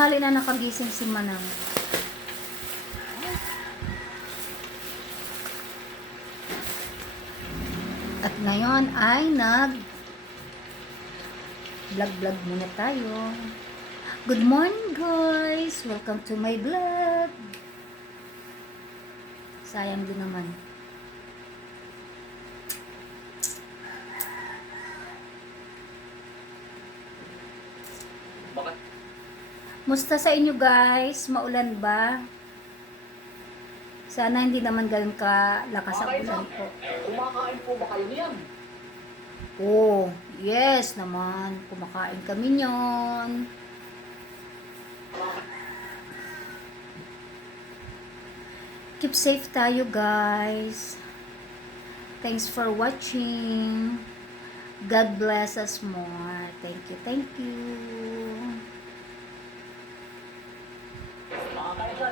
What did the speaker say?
tanghali na nakagising si Manang. At ngayon ay vlog muna tayo. Good morning guys! Welcome to my vlog. Sayang din naman. Musta sa inyo guys? Maulan ba? Sana hindi naman ganun ka lakas ang ulan po. Kumakain po ba kayo niyan? Oh, yes naman. Kumakain kami niyon. Keep safe tayo guys. Thanks for watching. God bless us more. Thank you, thank you. Mga kaisa,